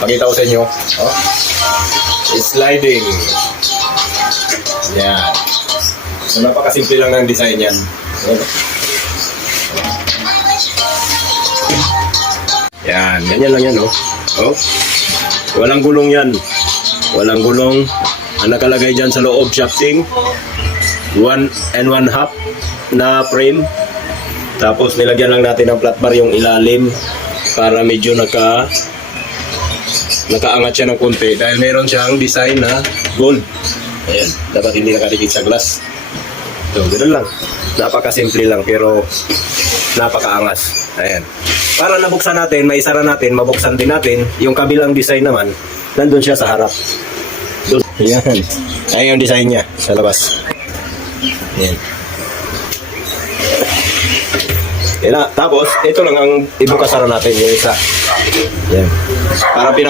Pakita ko sa inyo. Oh. Sliding. Yan. So, napakasimple lang ng design yan. Yan. Ganyan lang yan, oh. Oh. Walang gulong yan. Walang gulong. Ang nakalagay dyan sa loob shafting, 1 1/2 na frame. Tapos nilagyan lang natin ng flat bar yung ilalim para medyo nakaangat siya ng konti dahil meron siyang design na gold. Ayan, dapat hindi nakadikit sa glass. So, ganoon lang. Napakasimple lang pero napakaangas. Ayan. Para nabuksan natin, maisara natin, mabuksan din natin, yung kabilang design naman, nandun siya sa harap. Doon. Ayan. Ayan yung design niya sa labas. Ayan. Tapos, ito lang ang ibukasara natin yung isa. Ayan. Para